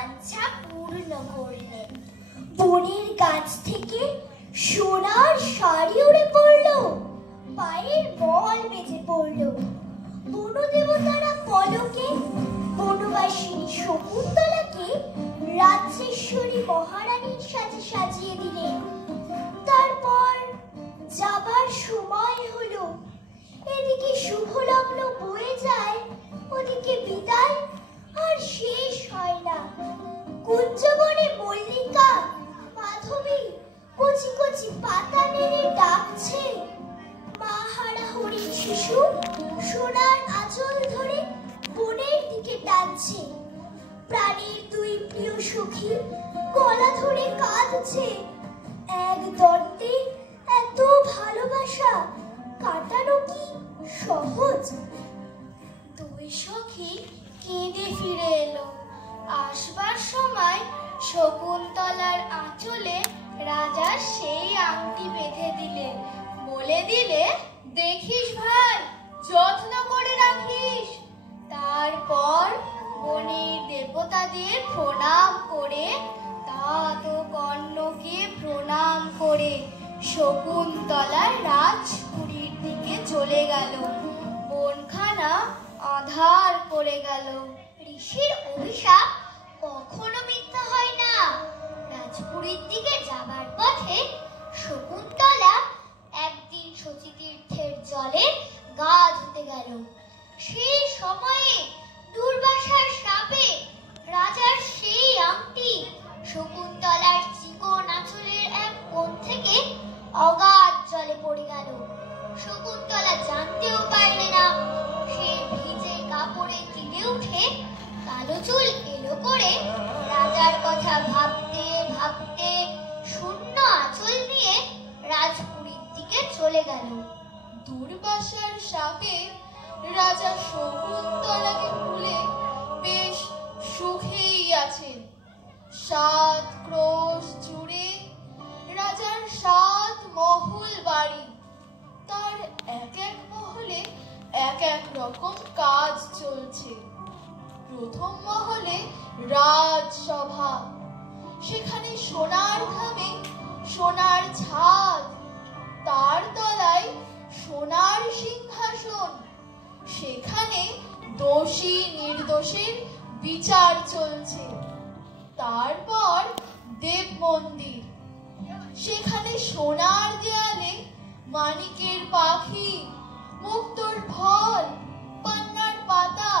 বাঞ্ছা পূর্ণ করলেন। বনের গাছ থেকে সোনার শাড়ি উড়ে পড়লো, পায়ের বল বেজে পড়লো। বনদেবতারা পলকে বনবাসিনী শকুন্তলাকে রাজ্যেশ্বরী মহারানীর সাজে সাজিয়ে দিলেন। তারপর যাবার সময় হলো। এদিকে শুভ লগ্ন বয়ে যায়, ওদিকে বিদায় আর শেষ হয় না। কুঞ্জবনে মল্লিকা মাধবী কচি কচি পাতা নেড়ে ডাকছে। মা হারা হরিণ শিশু সোনার আঁচল ধরে বনের দিকে টানছে। প্রাণীর দুই প্রিয় সখী গলা ধরে কাঁদছে। এক দণ্ডে এত ভালোবাসা কাটানো কি সহজ? দুই সখী কেঁদে ফিরে এলো। আসবার সময় শকুন্তলার আঁচলে রাজা সেই আংটি বেঁধে দিলে, বলে দিলে, দেখিস ভাই, যত্ন করে রাখিস। তারপর বনের দেবতাদের প্রণাম করে, তাত ও কর্ণকে প্রণাম করে শকুন্তলার রাজপুরীর দিকে চলে গেল। বনখানা আঁধার পড়ে গেল। ঋষির অভিশাপ কখনো মিথ্যা হয় না। রাজপুরীর দিকে যাবার পথে শকুন্তলা একদিন শচীতীর্থের জলে গা ধুতে গেল। সেই সময়ে দুর্বাসার শাপে রাজার সেই আংটি শকুন্তলার চিকন আঁচলের এক কোণ থেকে অগাধ জলে পড়ে গেল। শকুন্তলা জানতেও পারলে না। সে ভিজে কাপড়ে তীরে উঠে কালো চুল এলো করে রাজার কথা ভাবতে ভাবতে শূন্য আঁচল নিয়ে রাজপুরীর দিকে চলে গেল। দুর্বাসার শাপে রাজা শকুন্তলাকে ভুলে বেশ সুখেই আছেন। 7 ক্রোশ জুড়ে রাজার 7 মহল বাড়ি। তার এক এক মহলে এক এক রকম কাজ চলছে। প্রথম মহলে রাজসভা, সেখানে সোনার ঘামে সোনার ছাদ, তার তলায় সোনার সিংহাসন। সেখানে দোষী নির্দোষের বিচার চলছে। তারপর দেব মন্দির, সেখানে সোনার দেয়ালে মানিকের পাখি, মুক্তোর ফল, পান্নার পাতা,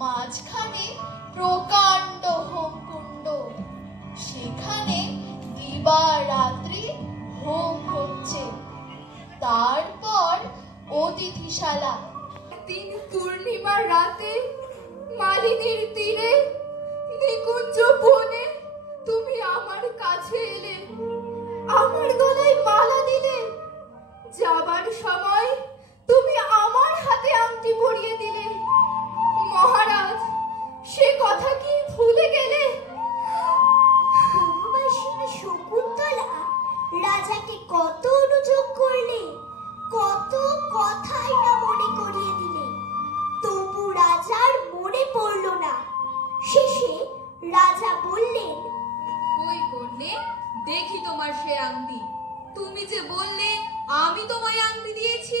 মাঝখানে প্রকাণ্ড হোমকুণ্ড। সেখানে দিবারাত্রি হোম হচ্ছে। তারপর অতিথিশালা। দিন পূর্ণিমার রাতে মালিনীর তীরে নিকুঞ্জ বনে তুমি আমার কাছে এলে, আমার গলায় মালা দিলে। যাবার সময় তুমি আমার হাতে আংটি পরিয়ে দিলে। মহারাজ, সে কথা কি ভুলে গেলে? বনবাসিনী শকুন্তলা রাজাকে কত অনুযোগ করলে, কত কথাই না মনে করিয়ে দিলে, তবু রাজার মনে পড়ল না। শেষে রাজা বললেন, ওই কন্যে, দেখি তোমার সে আংটি। তুমি যে বললে আমি তোমায় আংটি দিয়েছি,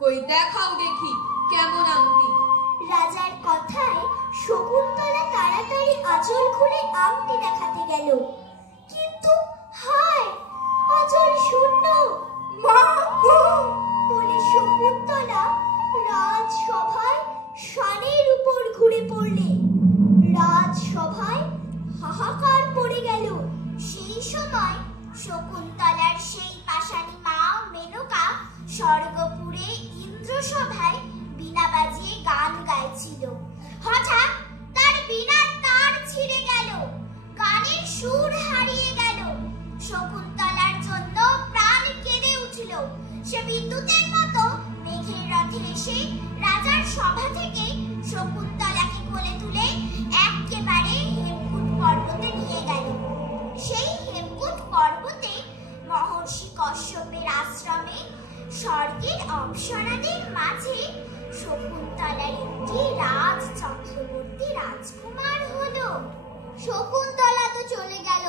কই দেখাও দেখি কেমন আংটি। রাজার কথায় শকুন্তলা তাড়াতাড়ি আঁচল খুলে আংটি দেখাতে গেল, কিন্তু হায়, আঁচল শূন্য। মা গো! বলে শকুন্তলা রাজসভায় শানের উপর ঘুরে পড়লে। রাজসভায় হাহাকার পড়ে গেল। সেই সময় শকুন্তলার সেই পাষাণী মা মেনকা স্বর্গপুরে ইন্দ্রসভায় বীণা বাজিয়ে গান গাইছিল। হঠাৎ তার বীণার তার ছিঁড়ে গেল, গানের সুর হারিয়ে গেল। শকুন্তলার জন্য প্রাণ কেঁদে উঠল। সে বিদ্যুতের মতো মেঘের রথে এসে রাজার সভা থেকে শকুন্তলাকে কোলে তুলে একেবারে হেমকূট পর্বতে নিয়ে গেল। সেই হেমকূট পর্বতে মহর্ষি কশ্যপের আশ্রমে স্বর্গের অপ্সরাদের মাঝে শকুন্তলার একটি রাজ চক্রবর্তী রাজকুমার হলো। শকুন্তলা তো চলে গেল।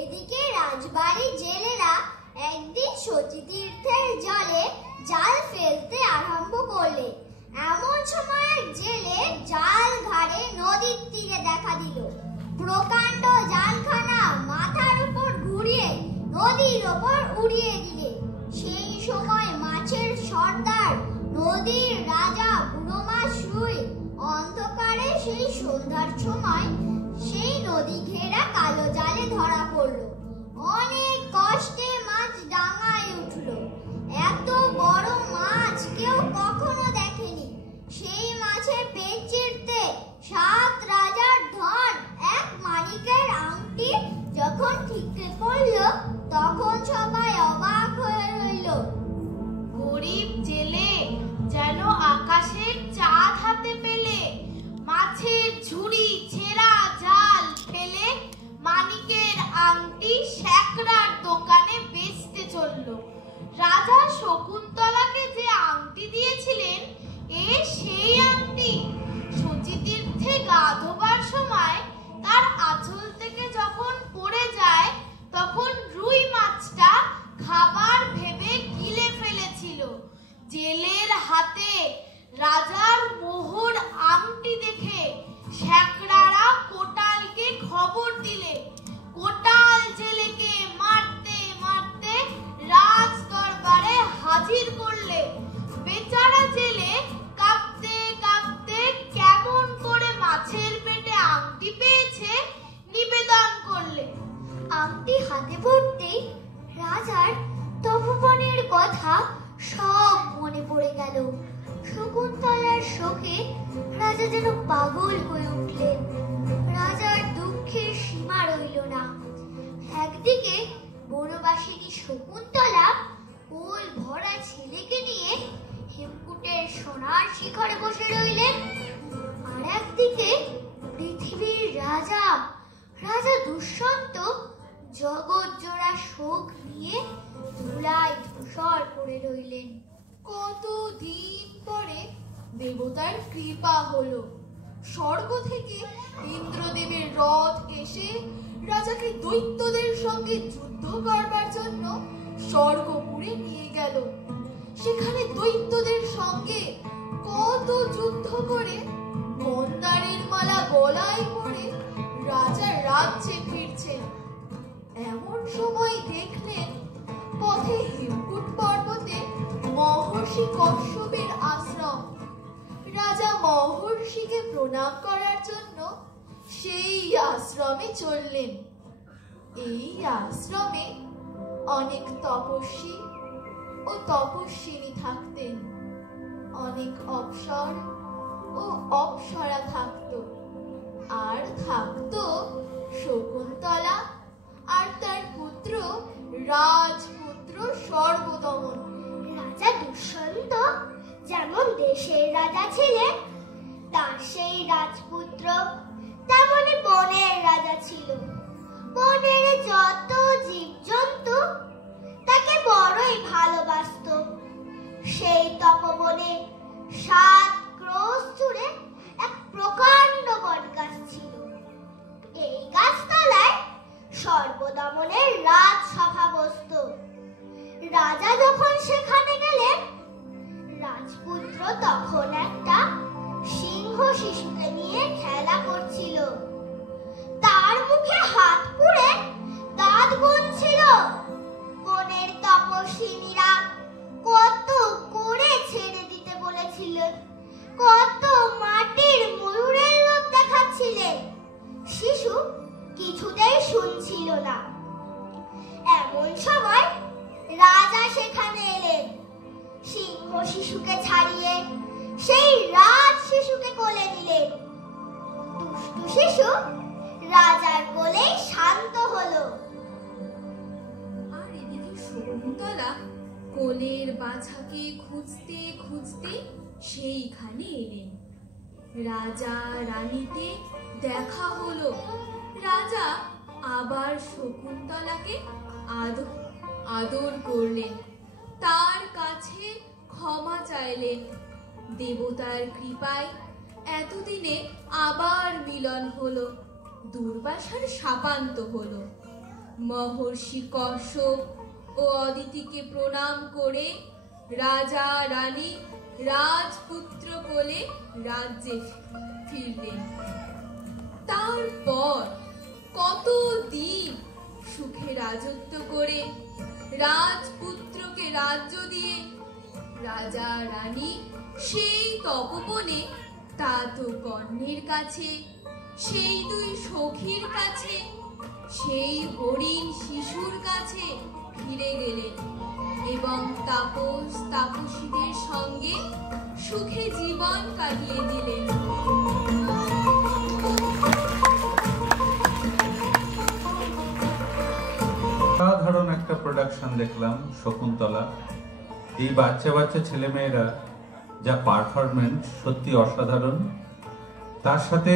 এদিকে রাজবাড়ির জেলেরা একদিন সতীতীর্থের জলে জাল ফেলতে আরম্ভ করলে। এমন সময় এক জেলে জাল ঘাড়ে নদীর তীরে দেখা দিল। প্রকাণ্ড জালখানা মাথার উপর ঘুরিয়ে নদীর ওপর উড়িয়ে দিলে। সেই সময় মাছের সর্দার নদীর রাজা বুড়ো মাছ রুই অন্ধকারে সেই সন্ধ্যার সময় সেই নদী ঘেরা কালো জালে ধরা পড়ল। অনেক কষ্টে মাছ ডাঙায় উঠল। এত বড় মাছ কেউ কখনো দেখেনি। সেই মাছের পেট চিরতে 7 রাজার ধন এক মানিকের আংটি যখন ঠিকরে পড়ল, তখন সবাই অবাক হয়ে রইল। গরিব জেলে যেন আকাশের চাঁদ হাতে পেলে, মাছের ঝুড়ি ছেঁড়া জাল ফেলে মানিকের আংটি শ্যাকরার দোকানে বেচতে চলল। রাজা শকুন্তলাকে যে আংটি দিয়েছিলেন, সেই আংটি সতীতীর্থে গা ধোবার সময় তার আঁচল থেকে যখন পড়ে যায়, তখন রুই মাছটা খাবার ভেবে গিলে ফেলেছিল। জেলের হাতে রাজার মোহর আংটি দেখে শ্যাকরারা কোটালকে খবর দিলে। কোটাল জেলেকে মারতে মারতে রাজ দরবারে হাজির করলে। বেচারা জেলে কাঁপতে কাঁপতে কেমন করে মাছের পেটে আংটি পেয়েছে নিবেদন করলে। আংটি হাতে পড়তেই রাজার তপবনের কথা সব মনে পড়ে গেল। শকুন্তলার শোকে রাজা যেন পাগল হয়ে উঠলেন। রাজার দুঃখের সীমা রইল না। একদিকে বনবাসিনী শকুন্তলা কোল ভরা ছেলেকে নিয়ে হেমকূটের সোনার শিখরে বসে রইলেন। আর একদিকে পৃথিবীর রাজা দুষ্যন্ত জগৎ জোড়া শোক নিয়ে ধুলায় ধূসর করে রইলেন। কতদিন পরে দেবতার কৃপা হলো। স্বর্গ থেকে ইন্দ্রদেবের রথ এসে রাজাকে দৈত্যদের সঙ্গে যুদ্ধ করবার জন্য স্বর্গপুরে নিয়ে গেল। সেখানে দৈত্যদের সঙ্গে কত যুদ্ধ করে মন্দারের মালা গলায় পড়ে রাজা রাজ্যে ফিরছেন। এমন সময় দেখলেন পথে হেমকূট পর্বতে মহর্ষি কশ্যপের আশ্রম। রাজা মহর্ষিকে প্রণাম করার জন্য সেই আশ্রমে চললেন। এই আশ্রমে অনেক তপস্বী ও তপস্বিনী থাকতেন। অনেক অপ্সর ও অপ্সরা থাকত। আর থাকত শকুন্তলা আর তার পুত্র রাজপুত্র সর্বদমন। রাজা দুষ্যন্ত যেমন দেশের রাজা ছিলেন, তার সেই রাজপুত্র তেমনি বনের রাজা ছিল। বনের যত জীবজন্তু তাকে বড়ই ভালোবাসত। সেই তপবনে 7 ক্রোশ জুড়ে এক প্রকাণ্ড বটগাছ ছিল। এই গাছতলায় সর্বদমনের রাজসভা বসত। রাজা যখন সেখানে গেলেন, রাজপুত্র তখন একটা সিংহ শিশুকে নিয়ে খেলা করছিল। তার মুখে হাত পুড়ে দাঁত গুনছিল। বনের তপস্বিনীরা কত করে ছেড়ে দিতে বলেছিলেন, কত মাটির ময়ূরের লোভ দেখাচ্ছিলেন। শিশু কিছুতেই শুনছিল না। এমন সময় রাজা সেখানে এলেন। সিংহ শিশুকে ছাড়িয়ে সেই রাজ শিশুকে কোলে নিলেন। দুষ্টু শিশু রাজার কোলে শান্ত হলো। আর এদিকে শকুন্তলা কোলের বাছাকে খুঁজতে খুঁজতে সেইখানে এলেন। রাজা রানীতে দেখা হলো। রাজা আবার শকুন্তলাকে আদর করলেন, তার কাছে ক্ষমা চাইলেন। দেবতার কৃপায় এতদিনে আবার মিলন হলো। দুর্বাসার শাপান্ত হলো। মহর্ষি কশ্যপ ও অদিতিকে প্রণাম করে রাজা রানী রাজপুত্র কোলে রাজ্যে ফিরলেন। তারপর কতদিন সুখে রাজত্ব করে রাজপুত্রকে রাজ্য দিয়ে রাজা রানী সেই তপবনে তাত কর্ণের কাছে, সেই দুই সখীর কাছে, সেই হরিণ শিশুর কাছে ফিরে গেলেন এবং তাপস তাপসীদের সঙ্গে সুখে জীবন কাটিয়ে দিলেন। সাধারণ একটা প্রোডাকশন দেখলাম শকুন্তলা। এই বাচ্চা বাচ্চা ছেলেমেয়েরা যা পারফরমেন্স, সত্যি অসাধারণ। তার সাথে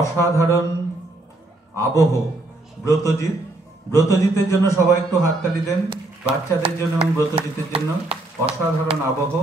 অসাধারণ আবহ। ব্রতজিতের জন্য সবাই একটু হাততালি দেন, বাচ্চাদের জন্য এবং ব্রতজিতের জন্য। অসাধারণ আবহ।